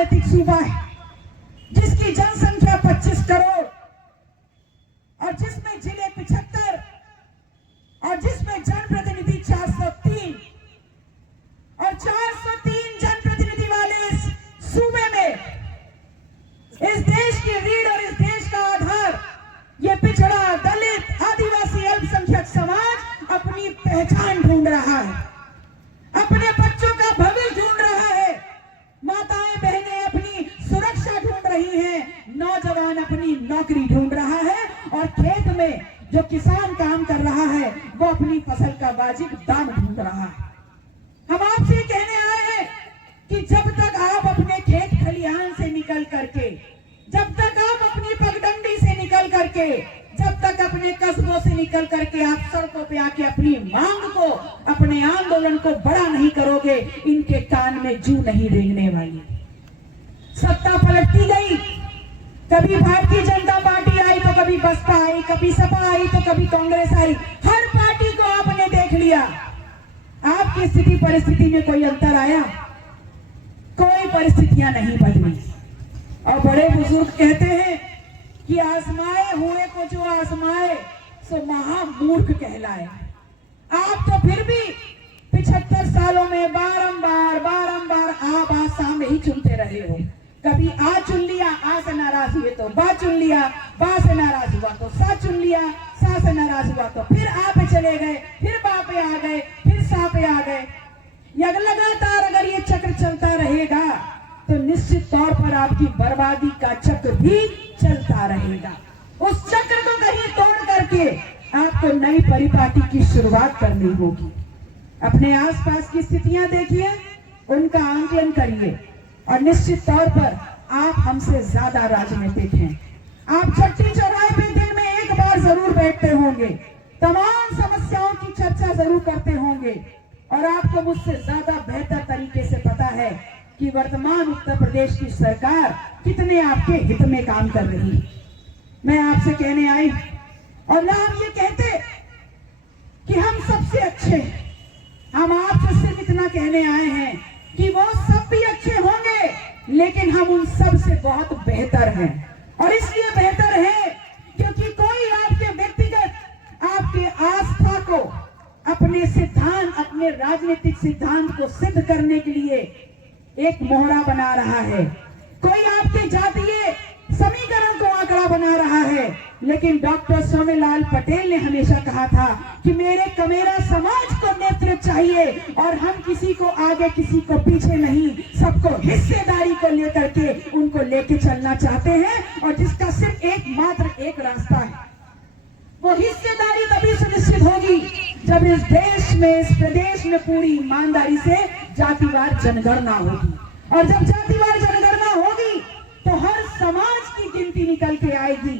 राजनीतिक सूबा है जिसकी जनसंख्या 25 करोड़ और जिसमें जिले 75 और जिसमें जनप्रतिनिधि 403 और 403 जनप्रतिनिधि वाले इस सूबे में इस देश की रीढ़ और इस देश का आधार ये पिछड़ा, दलित, आदिवासी, अल्पसंख्यक समाज अपनी पहचान ढूंढ रहा है, अपने बच्चों का भविष्य ढूंढ रहा है, माताएं बहनें अपनी सुरक्षा ढूंढ रही हैं, नौजवान अपनी नौकरी ढूंढ रहा है और खेत में जो किसान काम कर रहा है वो अपनी फसल का वाजिब दाम ढूंढ रहा है। हम आपसे कहने आए हैं कि जब तक आप अपने खेत खलिहान से निकल करके, जब तक आप अपनी पगडंडी से निकल करके, जब तक अपने कस्बों से निकल करके आप सड़कों पे आके अपनी मांग को, अपने आंदोलन को बड़ा नहीं करोगे, इनके कान में जू नहीं रेंगने वाली। सत्ता पलटती गई, कभी भारतीय जनता पार्टी आई तो कभी बसपा आई, कभी सपा आई तो कभी कांग्रेस आई, हर पार्टी को आपने देख लिया। आपकी स्थिति परिस्थिति में कोई अंतर आया? कोई परिस्थितियां नहीं बदली। और बड़े बुजुर्ग कहते हैं कि आजमाए हुए को जो आजमाए सो महामूर्ख कहलाए। आप तो फिर भी 75 सालों में बारंबार आप आसाम में ही चुनते रहे हो। कभी आ चुन लिया, आ से नाराज हुए तो बा चुन लिया, बा से नाराज हुआ तो सा चुन लिया, सा से नाराज हुआ तो फिर आ पे चले गए, फिर बा पे आ गए, फिर सा पे आ गए। लगातार अगर ये चक्र चलता रहेगा तो निश्चित तौर पर आपकी बर्बादी का चक्र भी चलता रहेगा। उस चक्र को कहीं तोड़ करके आपको नई परिपाटी की शुरुआत करनी होगी। अपने आसपास की स्थितियां देखिए, उनका आंकलन करिए और निश्चित तौर पर आप हमसे ज्यादा राजनीतिक हैं। आप चट्टी चौराहे पे दिन में एक बार जरूर बैठते होंगे, तमाम समस्याओं की चर्चा जरूर करते होंगे और आपको मुझसे ज्यादा बेहतर तरीके से पता है कि वर्तमान उत्तर प्रदेश की सरकार कितने आपके हित में काम कर रही है। मैं आपसे कहने आई और ना हम ये कहते कि हम सबसे अच्छे हैं, हम आपसे सिर्फ इतना कहने आए हैं कि वो सब भी अच्छे होंगे लेकिन हम उन सब से बहुत बेहतर हैं। और इसलिए बेहतर है क्योंकि कोई आपके व्यक्तिगत, आपके आस्था को, अपने सिद्धांत, अपने राजनीतिक सिद्धांत को सिद्ध करने के लिए एक मोहरा बना रहा है, कोई आपके जातीय समीकरण को आंकड़ा बना रहा है। लेकिन डॉक्टर सोमेलाल पटेल ने हमेशा कहा था कि मेरा समाज को नेतृत्व चाहिए और हम किसी को आगे किसी को पीछे नहीं, सबको हिस्सेदारी को लेकर के उनको लेके चलना चाहते हैं। और जिसका सिर्फ एक रास्ता है, वो हिस्सेदारी तभी सुनिश्चित होगी जब इस देश में, इस प्रदेश में पूरी ईमानदारी से जातिवार जनगणना होगी। और जब जातिवार जनगणना होगी तो हर समाज की गिनती निकल के आएगी।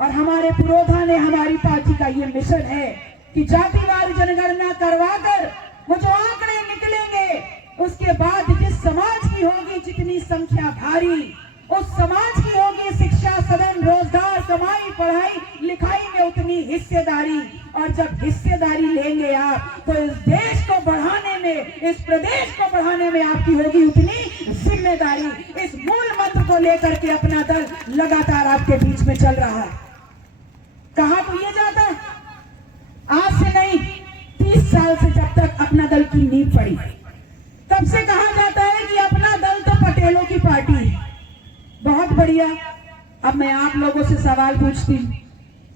और हमारे पुरोधा ने, हमारी पार्टी का ये मिशन है कि जातिवार जनगणना करवाकर वो जो आंकड़े निकलेंगे उसके बाद जिस समाज की होगी जितनी संख्या भारी, उस समाज की होगी शिक्षा, सदन, रोजगार, कमाई, पढ़ाई लिखाई में उतनी हिस्सेदारी। और जब हिस्सेदारी लेंगे आप तो इस देश को बढ़ाने में, इस प्रदेश को बढ़ाने में आपकी होगी उतनी जिम्मेदारी। इस मूल मंत्र को लेकर के अपना दल लगातार आपके बीच में चल रहा है। कहा तो ये जाता है, आज से नहीं 30 साल से जब तक अपना दल की नींव पड़ी तब से कहा जाता है कि अपना दल तो पटेलों की पार्टी है। बहुत बढ़िया। अब मैं आप लोगों से सवाल पूछती हूँ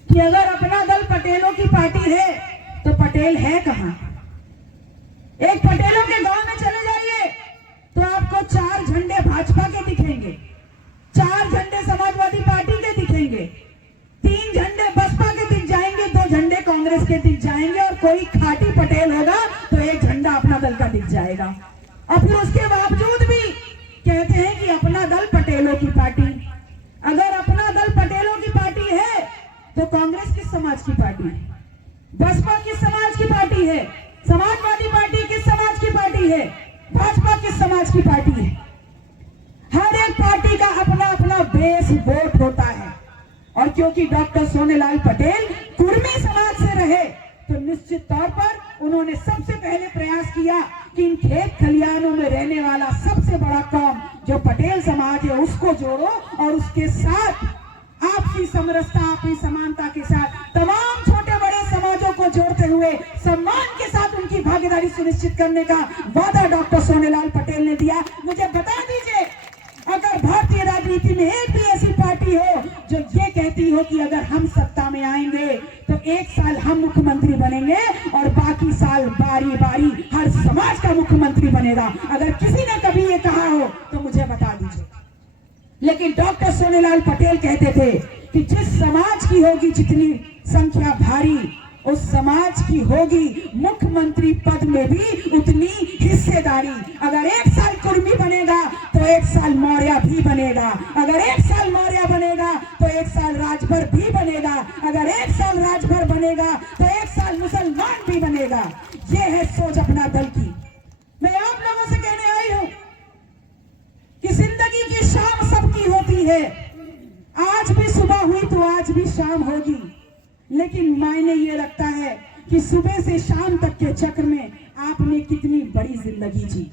कि अगर अपना दल पटेलों की पार्टी है तो पटेल है कहां? एक पटेलों के गांव में चले जाइए तो आपको 4 झंडे भाजपा के दिखेंगे, 4 झंडे समाजवादी पार्टी के दिखेंगे, 3 झंडे बसपा के दिख जाएंगे, 2 झंडे कांग्रेस के दिख जाएंगे और कोई खाटी पटेल होगा तो 1 झंडा अपना दल का दिख जाएगा। और फिर उसके बावजूद भी कहते हैं कि अपना दल पटेलों की पार्टी। अगर अपना दल पटेलों की पार्टी है तो कांग्रेस किस समाज की पार्टी है? बसपा किस समाज की पार्टी है? समाजवादी पार्टी किस समाज की पार्टी है? भाजपा किस समाज की पार्टी है? हर एक पार्टी का अपना अपना बेस वोट होता है। और क्योंकि डॉक्टर सोनेलाल पटेल कुर्मी समाज से रहे तो निश्चित तौर पर उन्होंने सबसे पहले प्रयास किया कि इन खेत खलियानों में रहने वाला सबसे बड़ा काम जो पटेल समाज है उसको जोड़ो और उसके साथ आपसी समरसता, आपसी समानता के साथ तमाम छोटे बड़े समाजों को जोड़ते हुए सम्मान के साथ उनकी भागीदारी सुनिश्चित करने का वादा डॉक्टर सोनेलाल पटेल ने दिया। मुझे बता दीजिए, अगर भारतीय राजनीति में एक भी ऐसी पार्टी हो जो ये कहती हो कि अगर हम सत्ता में आएंगे तो एक साल हम मुख्यमंत्री बनेंगे और बाकी साल बारी बारी हर समाज का मुख्यमंत्री बनेगा, अगर किसी ने कभी ये कहा हो तो मुझे बता दीजिए। लेकिन डॉक्टर सोनेलाल पटेल कहते थे कि जिस समाज की होगी जितनी संख्या भारी, उस समाज की होगी मुख्यमंत्री पद में भी उतनी हिस्सेदारी। अगर एक साल कुर्मी बनेगा तो एक साल मौर्य भी बनेगा, अगर एक साल मौर्य बनेगा तो एक साल राजभर भी बनेगा, अगर एक साल राजभर बनेगा तो एक साल मुसलमान भी बनेगा। ये है सोच अपना दल की। मैं आप लोगों से कहने आई हूं कि जिंदगी की शाम सबकी होती है। आज भी सुबह हुई तो आज भी शाम होगी, लेकिन मायने ये रखता है कि सुबह से शाम तक के चक्र में आपने कितनी बड़ी जिंदगी जी।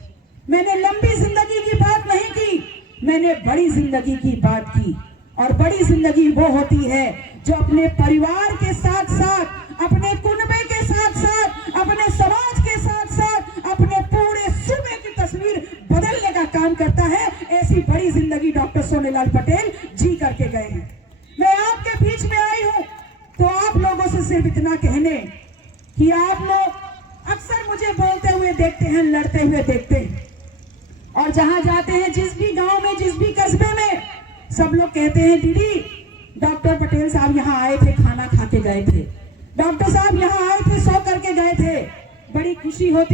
मैंने लंबी जिंदगी की बात नहीं की, मैंने बड़ी जिंदगी की बात की। और बड़ी जिंदगी वो होती है जो अपने परिवार के साथ साथ, अपने कुनबे के साथ साथ, अपने समाज के साथ साथ अपने पूरे सूबे की तस्वीर बदलने का काम करता है। ऐसी बड़ी जिंदगी डॉक्टर सोनेलाल पटेल जी करके गए हैं। मैं आपके बीच में आई हूं तो आप लोगों से सिर्फ इतना कहने कि आप लोग अक्सर मुझे बोलते हुए देखते हैं, लड़ते हुए देखते हैं, और जहां जाते हैं, जिस भी गांव में, जिस भी कस्बे में, सब लोग कहते हैं दीदी डॉक्टर पटेल साहब यहाँ आए थे, खाना खा के गए थे, डॉक्टर साहब यहाँ आए थे, सो करके गए थे। बड़ी खुशी होती